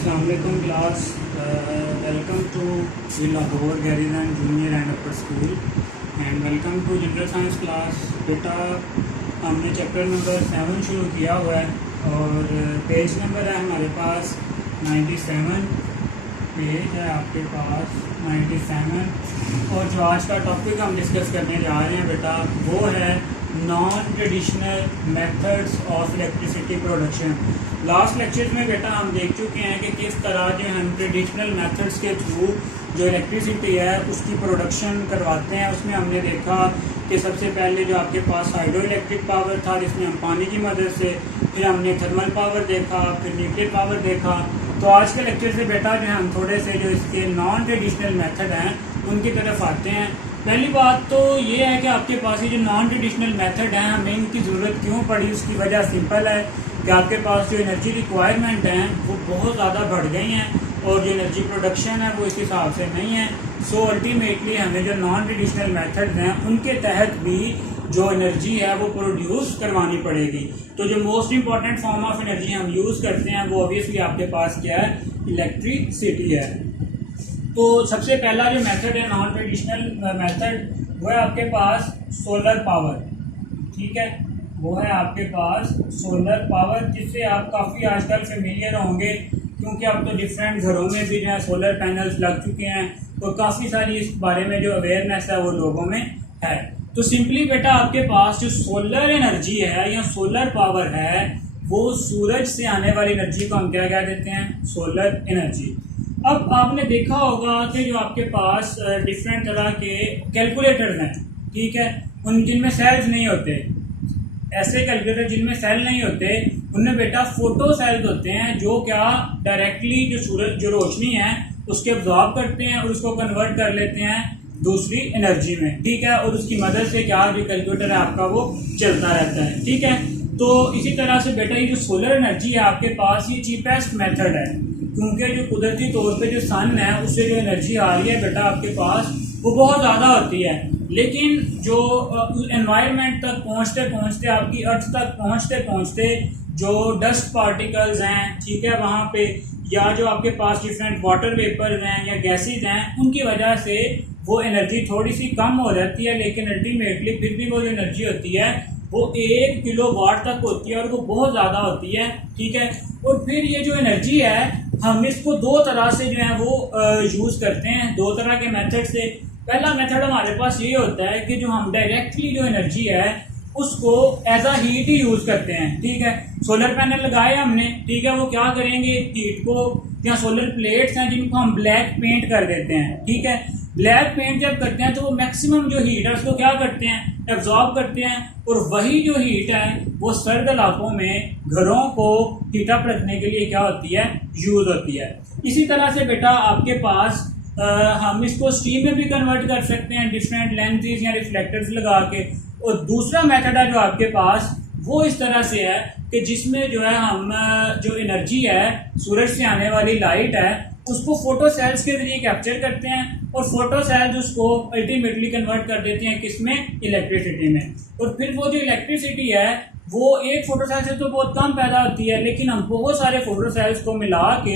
Assalamualaikum class. Welcome to the Lahore Garrison Junior and Upper School and welcome to General Science class. बेटा हमने chapter number 7 शुरू किया हुआ है और पेज नंबर है हमारे पास 97 पेज है आपके पास 97 और जो आज का टॉपिक हम डिस्कस करने जा रहे हैं बेटा वो है non traditional methods of electricity production. Last lecture में बेटा हम देख चुके हैं कि किस तरह जो हम ट्रेडिशनल मेथड्स के थ्रू जो इलेक्ट्रिसिटी है उसकी प्रोडक्शन करवाते हैं। उसमें हमने देखा कि सबसे पहले जो आपके पास हाइड्रो इलेक्ट्रिक पावर था जिसमें हम पानी की मदद से, फिर हमने थर्मल पावर देखा, फिर न्यूक्लियर पावर देखा। तो आज के लेक्चर से बेटा जो हम थोड़े से जो इसके नॉन ट्रेडिशनल मेथड हैं उनकी तरफ आते हैं। पहली बात तो ये है कि आपके पास ये जो नॉन ट्रेडिशनल मेथड हैं हमें इनकी ज़रूरत क्यों पड़ी, उसकी वजह सिंपल है कि आपके पास जो एनर्जी रिक्वायरमेंट हैं वो बहुत ज़्यादा बढ़ गई हैं और जो एनर्जी प्रोडक्शन है वो इस हिसाब से नहीं है। सो अल्टीमेटली हमें जो नॉन ट्रेडिशनल मेथड हैं उनके तहत भी जो एनर्जी है वो प्रोड्यूस करवानी पड़ेगी। तो जो most important form of energy हम यूज़ करते हैं वो ऑब्वियसली आपके पास क्या है, इलेक्ट्रिसिटी है। तो सबसे पहला जो मेथड है नॉन ट्रेडिशनल मेथड वो है आपके पास सोलर पावर। ठीक है, वो है आपके पास सोलर पावर जिससे आप काफ़ी आजकल फेमिलियर होंगे क्योंकि अब तो डिफरेंट घरों में भी जो है सोलर पैनल्स लग चुके हैं और काफ़ी सारी इस बारे में जो अवेयरनेस है वो लोगों में है। तो सिंपली बेटा आपके पास जो सोलर एनर्जी है या सोलर पावर है वो सूरज से आने वाली एनर्जी को हम क्या कहते हैं, सोलर एनर्जी। अब आपने देखा होगा कि जो आपके पास डिफरेंट तरह के कैलकुलेटर्स हैं, ठीक है, उन जिनमें सेल्स नहीं होते, ऐसे कैलकुलेटर जिनमें सेल नहीं होते उनमें बेटा फोटो सेल्स होते हैं जो क्या डायरेक्टली जो सूरज जो रोशनी है उसके अब्जॉर्ब करते हैं और उसको कन्वर्ट कर लेते हैं दूसरी एनर्जी में। ठीक है, और उसकी मदद से क्या जो कैलकुलेटर है आपका वो चलता रहता है। ठीक है, तो इसी तरह से बेटा ये जो सोलर एनर्जी है आपके पास ये चीपेस्ट मेथड है क्योंकि जो कुदरती तौर पे जो सन है उससे जो एनर्जी आ रही है बेटा आपके पास वो बहुत ज़्यादा होती है, लेकिन जो एनवायरनमेंट तक पहुंचते पहुंचते आपकी अर्थ तक पहुंचते पहुंचते जो डस्ट पार्टिकल्स हैं, ठीक है, वहाँ पे या जो आपके पास डिफरेंट वाटर वेपर्स हैं या गैसेज हैं उनकी वजह से वो एनर्जी थोड़ी सी कम हो जाती है, लेकिन अल्टीमेटली फिर भी वो जो एनर्जी होती है वो 1 किलोवाट तक होती है और वो बहुत ज़्यादा होती है। ठीक है, और फिर ये जो एनर्जी है हम इसको दो तरह से जो है वो यूज़ करते हैं, दो तरह के मेथड से। पहला मेथड हमारे पास ये होता है कि जो हम डायरेक्टली जो एनर्जी है उसको एज अ हीट ही यूज़ करते हैं। ठीक है, सोलर पैनल लगाए हमने, ठीक है, वो क्या करेंगे, हीट को या सोलर प्लेट्स हैं जिनको हम ब्लैक पेंट कर देते हैं। ठीक है, ब्लैक पेंट जब करते हैं तो वो मैक्सिमम जो हीट है उसको क्या करते हैं, एब्जॉर्ब करते हैं और वही जो हीट है वो सर्द इलाकों में घरों को हीट अप रखने के लिए क्या होती है, यूज होती है। इसी तरह से बेटा आपके पास हम इसको स्टीम में भी कन्वर्ट कर सकते हैं डिफरेंट लेंसेज या रिफ्लेक्टर्स लगा के। और दूसरा मेथड है जो आपके पास वो इस तरह से है कि जिसमें जो है हम जो एनर्जी है सूरज से आने वाली लाइट है उसको फोटो सेल्स के जरिए कैप्चर करते हैं और फोटो सेल्स उसको अल्टीमेटली कन्वर्ट कर देते हैं किसमें, इलेक्ट्रिसिटी में। और फिर वो जो इलेक्ट्रिसिटी है वो एक फोटो सेल से तो बहुत कम पैदा होती है, लेकिन हम बहुत सारे फोटो सेल्स को मिला के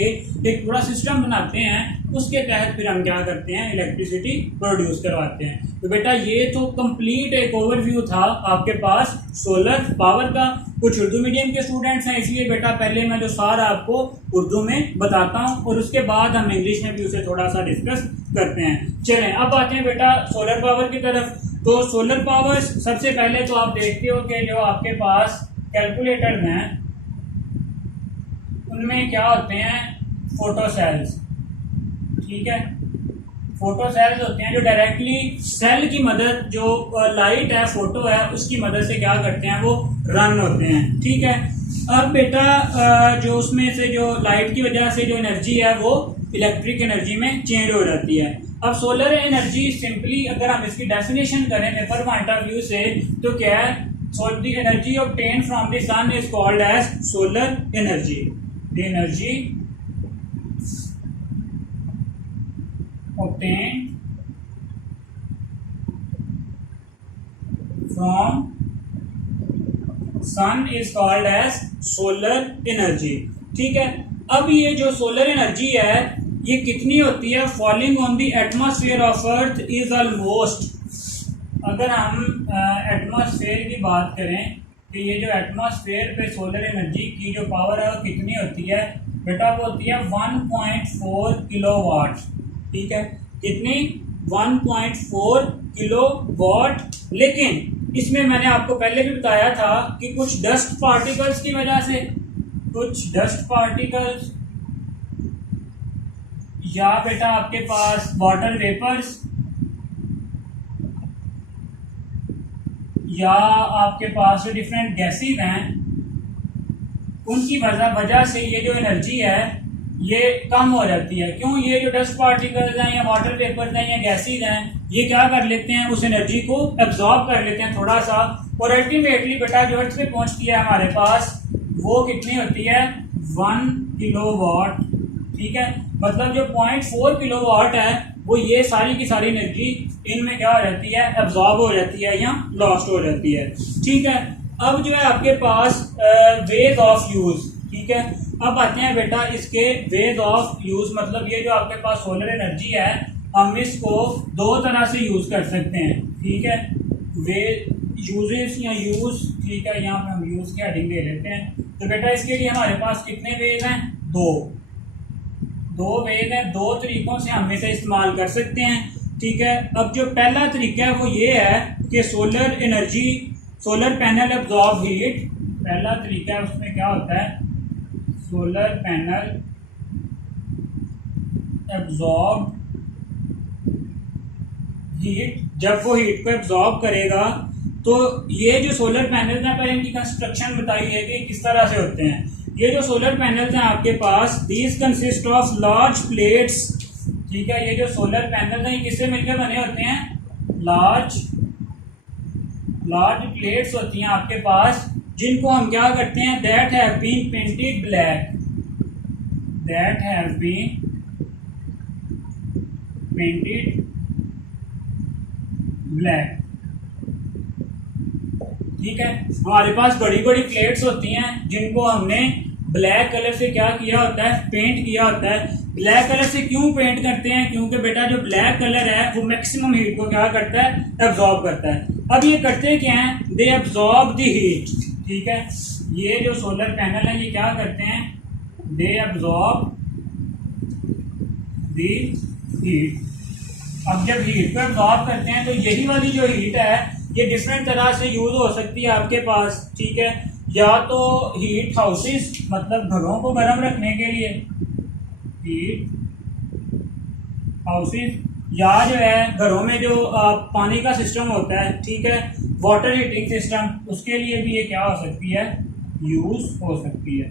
एक पूरा सिस्टम बनाते हैं, उसके तहत फिर हम क्या करते हैं, इलेक्ट्रिसिटी प्रोड्यूस करवाते हैं। तो बेटा ये तो कंप्लीट एक ओवरव्यू था आपके पास सोलर पावर का। कुछ उर्दू मीडियम के स्टूडेंट्स हैं इसलिए बेटा पहले मैं जो सारा आपको उर्दू में बताता हूँ और उसके बाद हम इंग्लिश में भी उसे थोड़ा सा डिस्कस करते हैं। चलें अब आते हैं बेटा सोलर पावर की तरफ। तो सोलर पावर सबसे पहले तो आप देखते हो कि जो आपके पास कैलकुलेटर हैं उनमें क्या होते हैं, फोटो सेल्स। ठीक है, फोटो सेल्स होते हैं जो डायरेक्टली सेल की मदद, जो लाइट है फोटो है उसकी मदद से क्या करते हैं, वो रन होते हैं। ठीक है, अब बेटा जो उसमें से जो लाइट की वजह से जो एनर्जी है वो इलेक्ट्रिक एनर्जी में चेंज हो जाती है। अब सोलर एनर्जी सिंपली अगर हम इसकी डेफिनेशन करें पेपर पॉइंट ऑफ व्यू से तो क्या है, the energy obtain from the sun is called as solar energy. The energy obtained from sun is called as solar energy। ठीक है, अब ये जो सोलर एनर्जी है ये कितनी होती है, falling on the atmosphere of earth is almost, अगर हम एटमॉस्फेयर की बात करें कि ये जो एटमॉस्फेयर पे सोलर एनर्जी की जो पावर है वो कितनी होती है बेटा, वो होती है 1.4 किलोवाट। ठीक है, कितनी, 1.4 किलोवाट। लेकिन इसमें मैंने आपको पहले भी बताया था कि कुछ डस्ट पार्टिकल्स की वजह से, कुछ डस्ट पार्टिकल्स या बेटा आपके पास वाटर वेपर्स या आपके पास जो डिफरेंट गैसेज हैं उनकी वजह से ये जो एनर्जी है ये कम हो जाती है। क्यों, ये जो डस्ट पार्टिकल्स हैं या वाटर वेपर्स हैं या गैसेज हैं ये क्या कर लेते हैं, उस एनर्जी को एब्जॉर्ब कर लेते हैं थोड़ा सा, और अल्टीमेटली बेटा जो अर्थ पे पहुंचती है हमारे पास वो कितनी होती है, 1 किलोवाट। ठीक है, मतलब जो 0.4 किलोवाट है वो ये सारी की सारी एनर्जी इनमें क्या हो जाती है, एब्जॉर्ब हो जाती है या लॉस्ट हो जाती है। ठीक है, अब जो है आपके पास वेज ऑफ यूज। ठीक है, अब आते हैं बेटा इसके वेज ऑफ यूज, मतलब ये जो आपके पास सोलर एनर्जी है हम इसको दो तरह से यूज कर सकते हैं। ठीक है, वे यूजेस या यूज, ठीक है, यहाँ पे हम यूज की हेडिंग ले लेते हैं। तो बेटा इसके लिए हमारे पास कितने वेज हैं, दो वेज हैं, दो तरीकों से हम इसे इस्तेमाल कर सकते हैं। ठीक है, अब जो पहला तरीका है वो ये है कि solar energy, solar panel absorb heat, पहला तरीका है उसमें क्या होता है, सोलर पैनल एब्जॉर्ब हीट, जब वो हीट को एब्जॉर्ब करेगा तो ये जो सोलर पैनल्स हैं, पर इनकी कंस्ट्रक्शन बताई है कि किस तरह से होते हैं। ये जो सोलर पैनल्स हैं आपके पास, these consist of large plates. ठीक है, ये जो सोलर पैनल्स हैं ये किससे मिलकर बने होते हैं, लार्ज प्लेट्स होती हैं आपके पास, जिनको हम क्या करते हैं, that have been painted black, that have been painted black. ठीक है, हमारे पास बड़ी बड़ी प्लेट्स होती हैं जिनको हमने ब्लैक कलर से क्या किया होता है, पेंट किया होता है। ब्लैक कलर से क्यों पेंट करते हैं, क्योंकि बेटा जो ब्लैक कलर है वो मैक्सिमम हीट को क्या करता है, एब्जॉर्ब करता है। अब ये करते क्या हैं, दे एब्जॉर्ब द हीट। ठीक है, ये जो सोलर पैनल है ये क्या करते हैं, दे एब्जॉर्ब द हीट। अब जब हीट को एब्जॉर्ब करते हैं तो यही वाली जो हीट है ये डिफरेंट तरह से यूज हो सकती है आपके पास। ठीक है, या तो हीट हाउसेस, मतलब घरों को गर्म रखने के लिए हीट हाउसेस, या जो है घरों में जो पानी का सिस्टम होता है, ठीक है, वाटर हीटिंग सिस्टम, उसके लिए भी ये क्या हो सकती है, यूज हो सकती है,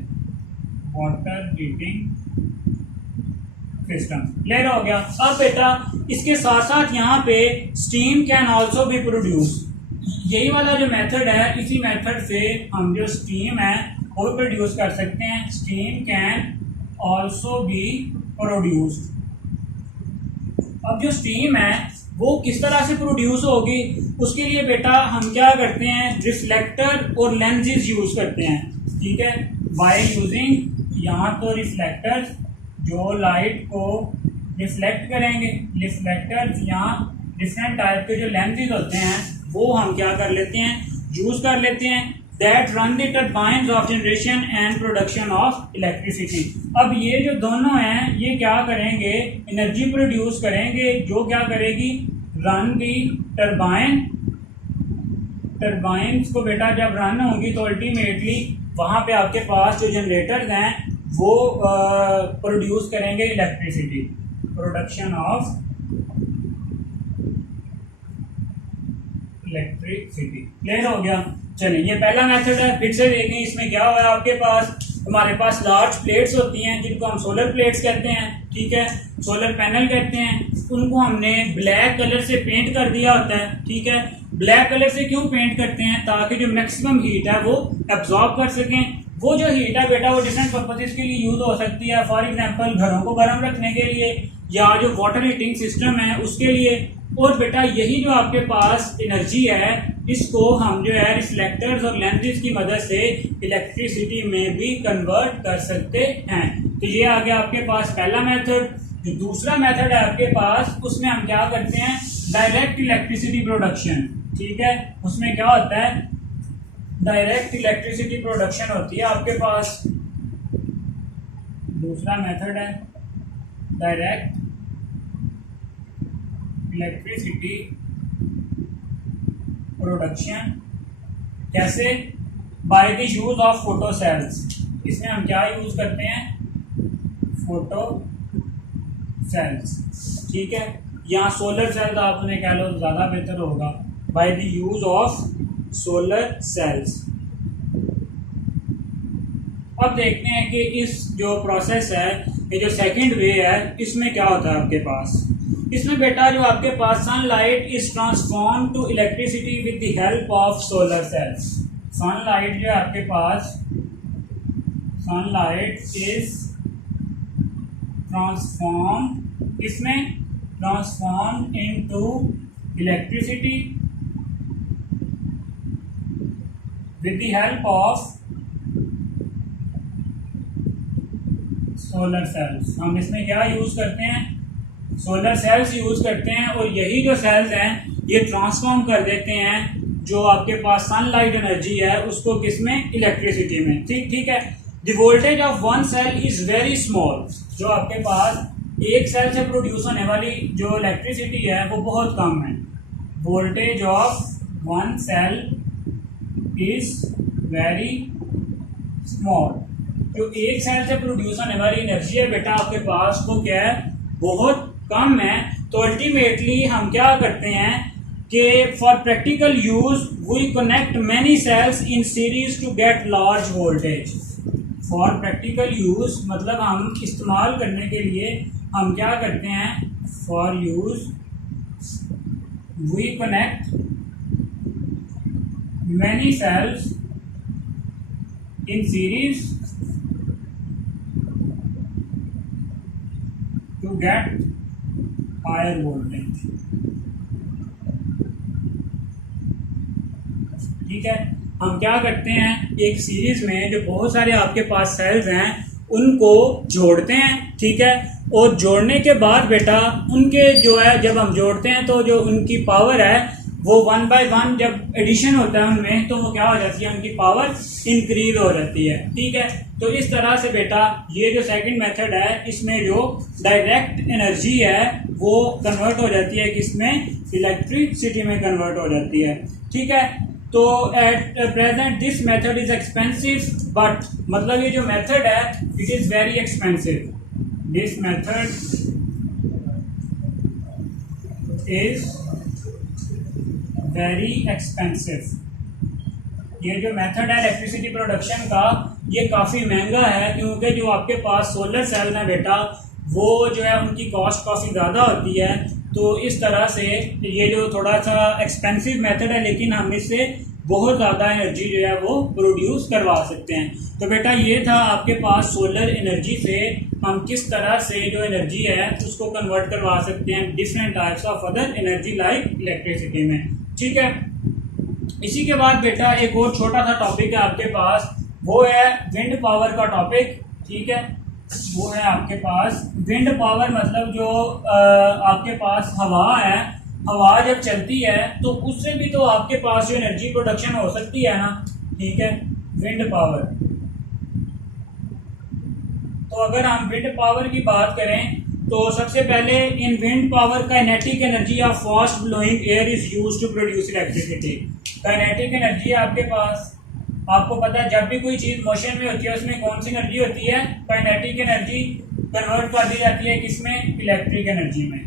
वाटर हीटिंग सिस्टम। क्लियर हो गया। अब बेटा इसके साथ साथ यहाँ पे steam can also be produce, यही वाला जो मेथड है, इसी मेथड से हम जो स्टीम है वो प्रोड्यूस कर सकते हैं। Steam can also be produced. अब जो स्टीम है वो किस तरह से प्रोड्यूस होगी, उसके लिए बेटा हम क्या करते हैं, रिफ्लेक्टर और लेंसेज यूज करते हैं। ठीक है, बाय यूजिंग, यहाँ तो रिफ्लेक्टर जो लाइट को रिफ्लेक्ट करेंगे, रिफ्लेक्टर्स, यहाँ डिफरेंट टाइप के जो लेंसेज होते हैं वो हम क्या कर लेते हैं, यूज कर लेते हैं, that run the turbines of generation and production of electricity. अब ये जो दोनों हैं ये क्या करेंगे, एनर्जी प्रोड्यूस करेंगे, जो क्या करेगी, रन दी टर्बाइन। टर्बाइन्स को बेटा जब रन होंगी तो अल्टीमेटली वहां पे आपके पास जो जनरेटर्स हैं वो प्रोड्यूस करेंगे electricity, production of electricity. Clear हो गया। चलिए ये पहला मेथड है, फिर से देखें इसमें क्या हुआ आपके पास, हमारे पास लार्ज प्लेट्स होती हैं जिनको हम सोलर प्लेट्स कहते हैं। ठीक है, सोलर पैनल कहते हैं, उनको हमने ब्लैक कलर से पेंट कर दिया होता है। ठीक है, ब्लैक कलर से क्यों पेंट करते हैं, ताकि जो मैक्सिमम हीट है वो एब्जॉर्ब कर सकें। वो जो हीट है बेटा वो डिफरेंट पर्पसेस के लिए यूज हो सकती है, फॉर एग्जांपल घरों को गर्म रखने के लिए, या जो वाटर हीटिंग सिस्टम है उसके लिए। और बेटा यही जो आपके पास एनर्जी है इसको हम जो है रिफ्लेक्टर्स और लेंसेज की मदद से इलेक्ट्रिसिटी में भी कन्वर्ट कर सकते हैं। तो ये आ गया आपके पास पहला मेथड। जो दूसरा मेथड है आपके पास, उसमें हम क्या करते हैं, डायरेक्ट इलेक्ट्रिसिटी प्रोडक्शन। ठीक है, उसमें क्या होता है, डायरेक्ट इलेक्ट्रिसिटी प्रोडक्शन होती है आपके पास। दूसरा मेथड है डायरेक्ट इलेक्ट्रिसिटी प्रोडक्शन। कैसे? By the use of photo cells. इसमें हम क्या यूज करते हैं, फोटो सेल्स। ठीक है, यहाँ सोलर सेल्स आपने कह लो ज्यादा बेहतर होगा, bye the use of solar sales. अब देखते हैं कि इस जो प्रोसेस है, ये जो सेकंड वे है, इसमें क्या होता है आपके पास। इसमें बेटा जो आपके पास sunlight is transform to electricity with the help of solar cells. Sunlight जो है आपके पास, सनलाइट इज ट्रांसफॉर्म, इसमें transform into electricity with the help of solar cells. हम इसमें क्या यूज करते हैं, सोलर सेल्स यूज करते हैं, और यही जो सेल्स हैं ये ट्रांसफॉर्म कर देते हैं जो आपके पास सनलाइट एनर्जी है उसको किसमें, इलेक्ट्रिसिटी में। ठीक है। The voltage of one cell is very small. जो आपके पास एक सेल से प्रोड्यूस होने वाली जो इलेक्ट्रिसिटी है वो बहुत कम है। Voltage of one cell is very small. जो एक सेल से प्रोड्यूस होने वाली एनर्जी है बेटा आपके पास, वो क्या है, बहुत कम है। तो अल्टीमेटली हम क्या करते हैं कि for practical use we connect many cells in series to get large voltage. For practical use मतलब हम इस्तेमाल करने के लिए हम क्या करते हैं, for use we connect many cells in series to get higher voltage. ठीक है, हम क्या करते हैं, एक सीरीज में जो बहुत सारे आपके पास सेल्स हैं उनको जोड़ते हैं। ठीक है, और जोड़ने के बाद बेटा उनके जो है, जब हम जोड़ते हैं तो जो उनकी पावर है वो 1 by 1 जब एडिशन होता है उनमें, तो वो क्या हो जाती है, उनकी पावर इंक्रीज हो जाती है। ठीक है, तो इस तरह से बेटा ये जो सेकंड मेथड है, इसमें जो डायरेक्ट एनर्जी है वो कन्वर्ट हो जाती है किसमें, इलेक्ट्रिसिटी में कन्वर्ट हो जाती है। ठीक है, तो at present this method is expensive, but मतलब ये जो मेथड है it is very expensive. This method is very expensive. ये जो मेथड है इलेक्ट्रिसिटी प्रोडक्शन का, ये काफ़ी महंगा है, क्योंकि जो आपके पास सोलर सेल है बेटा वो जो है उनकी कॉस्ट काफ़ी ज़्यादा होती है। तो इस तरह से ये जो थोड़ा सा एक्सपेंसिव मेथड है, लेकिन हम इससे बहुत ज़्यादा एनर्जी जो है वो प्रोड्यूस करवा सकते हैं। तो बेटा ये था आपके पास सोलर एनर्जी से हम किस तरह से जो एनर्जी है उसको कन्वर्ट करवा सकते हैं different types of other energy like electricity में। ठीक है, इसी के बाद बेटा एक और छोटा सा टॉपिक है आपके पास, वो है विंड पावर का टॉपिक। ठीक है, वो है आपके पास विंड पावर, मतलब जो आपके पास हवा है, हवा जब चलती है तो उससे भी तो आपके पास जो एनर्जी प्रोडक्शन हो सकती है ना। ठीक है, विंड पावर। तो अगर हम विंड पावर की बात करें तो सबसे पहले in wind power kinetic energy of fast blowing air is used to produce electricity. Kinetic energy है आपके पास, आपको पता है जब भी कोई चीज मोशन में होती है उसमें कौन सी एनर्जी होती है, काइनेटिक एनर्जी कन्वर्ट कर दी जाती है किसमें, इलेक्ट्रिक एनर्जी में।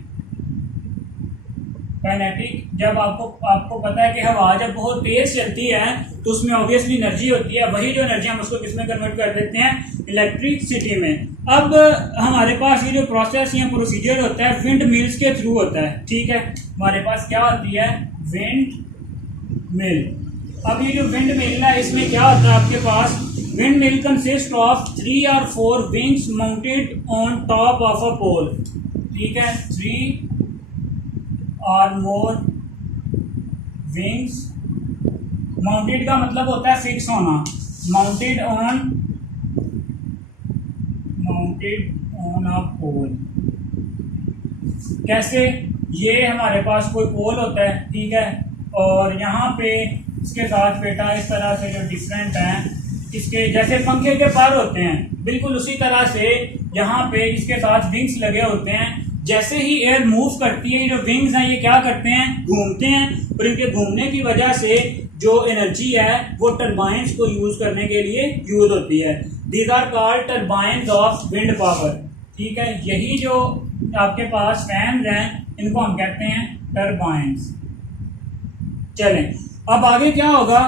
काइनेटिक, जब आपको पता है कि हवा जब बहुत तेज चलती है तो उसमें ऑब्वियसली एनर्जी होती है, वही जो एनर्जी हम उसको किसमें कन्वर्ट कर देते हैं, इलेक्ट्रिसिटी में। अब हमारे पास ये जो प्रोसेस या प्रोसीजर होता है विंड मिल्स के थ्रू होता है। ठीक है, हमारे पास क्या होती है, विंड मिल। अब ये जो विंड मिल है इसमें क्या होता है आपके पास, wind mill consist of 3 or 4 wings mounted on top of a pole. ठीक है, 3 or more wings। माउंटेड का मतलब होता है फिक्स होना, mounted on mounted on a pole. कैसे? ये हमारे पास कोई पोल होता है, ठीक है, और यहाँ पे इसके साथ बेटा इस तरह से जो डिफरेंट है, इसके जैसे पंखे के पर होते हैं, बिल्कुल उसी तरह से यहाँ पे इसके साथ विंग्स लगे होते हैं। जैसे ही एयर मूव करती है, ये जो विंग्स हैं ये क्या करते हैं, घूमते हैं, और इनके घूमने की वजह से जो एनर्जी है वो टरबाइंस को यूज करने के लिए यूज होती है। These are called turbines of wind power, ठीक है। यही जो आपके पास फैंस हैं इनको हम कहते हैं टरबाइंस। चलें, अब आगे क्या होगा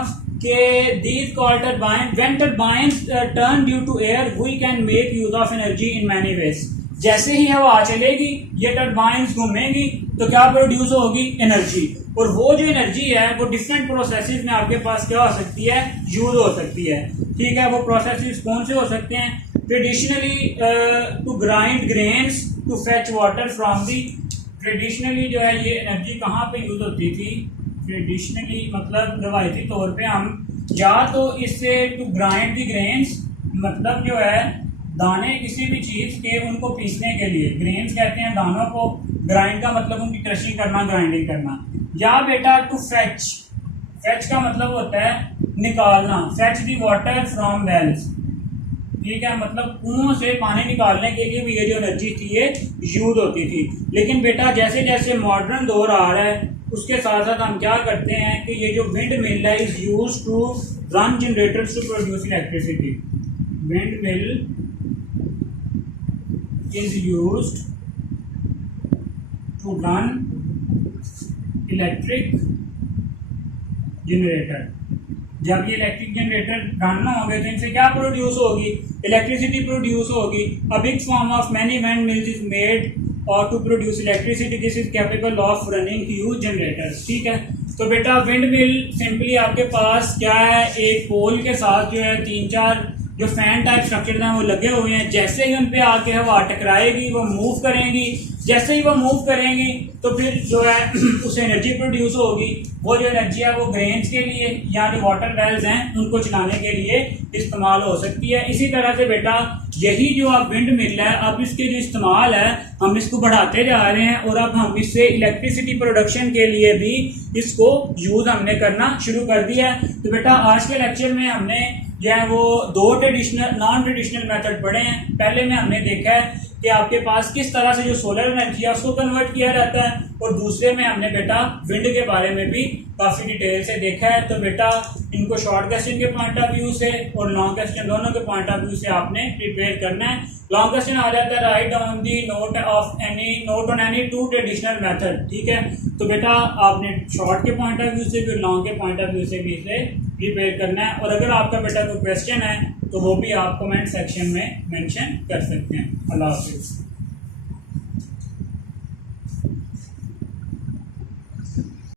कि these called turbine, when turbines turn due to air, we can make use of energy in many ways। जैसे ही हवा चलेगी ये टर्बाइंस घूमेंगी तो क्या प्रोड्यूस होगी, एनर्जी, और वो जो एनर्जी है वो डिफरेंट प्रोसेसेस में आपके पास क्या हो सकती है, यूज हो सकती है, ठीक है। वो प्रोसेसेस कौन से हो सकते हैं? Traditionally to grind grains to fetch water from the. Traditionally जो है ये एनर्जी कहाँ पे यूज होती थी? ट्रेडिशनली मतलब रवायती तौर पे हम या तो इससे टू ग्राइंड दी ग्रेन्स, मतलब जो है दाने किसी भी चीज के उनको पीसने के लिए, ग्रेन्स कहते हैं दानों को, ग्राइंड का मतलब उनकी क्रशिंग करना, ग्राइंडिंग करना, या बेटा टू फेच। फेच का मतलब होता है निकालना, fetch the water from wells, ठीक है, मतलब कुओं से पानी निकालने के लिए भी ये जो एनर्जी थी ये यूज होती थी। लेकिन बेटा जैसे जैसे मॉडर्न दौर आ रहा है उसके साथ साथ हम क्या करते हैं कि ये जो विंड मिल है is use to run generators to produce electricity. Windmill is used to run electric generator। जब ये इलेक्ट्रिक जनरेटर रन होंगे तो इनसे क्या प्रोड्यूस होगी, इलेक्ट्रिसिटी प्रोड्यूस होगी। A big form of many wind mills is made और to produce electricity, this is capable of running huge generators, ठीक है। तो बेटा विंड मिल सिंपली आपके पास क्या है, एक पोल के साथ जो है 3-4 जो फैन टाइप स्ट्रक्चर हैं वो लगे हुए हैं। जैसे ही उन पे आके हवा टकराएगी वो मूव करेंगी, जैसे ही वो मूव करेंगी तो फिर जो है उससे एनर्जी प्रोड्यूस होगी। वो जो एनर्जी है वो ग्रेन्स के लिए या जो वाटर वेल्स हैं उनको चलाने के लिए इस्तेमाल हो सकती है। इसी तरह से बेटा यही जो अब विंड मिल है, अब इसके जो इस्तेमाल है हम इसको बढ़ाते जा रहे हैं और अब हम इससे इलेक्ट्रिसिटी प्रोडक्शन के लिए भी इसको यूज हमने करना शुरू कर दिया है। तो बेटा आज के लेक्चर में हमने जो है वो 2 ट्रेडिशनल नॉन ट्रेडिशनल मेथड पढ़े हैं। पहले में हमने देखा है कि आपके पास किस तरह से जो सोलर एनर्जी है उसको कन्वर्ट किया जाता है, और दूसरे में हमने बेटा विंड के बारे में भी काफ़ी डिटेल से देखा है। तो बेटा इनको शॉर्ट क्वेश्चन के पॉइंट ऑफ व्यू से और लॉन्ग क्वेश्चन दोनों के पॉइंट ऑफ व्यू से आपने प्रिपेयर करना है। लॉन्ग क्वेश्चन आ जाता है write down the note on any 2 traditional method, ठीक है। तो बेटा आपने शॉर्ट के पॉइंट ऑफ व्यू से भी लॉन्ग के पॉइंट ऑफ व्यू से भी इसे प्रिपेयर करना है। और अगर आपका बेटा कोई क्वेश्चन है तो वो भी आप कमेंट सेक्शन में मेंशन कर सकते हैं। अल्लाह हाफिज़।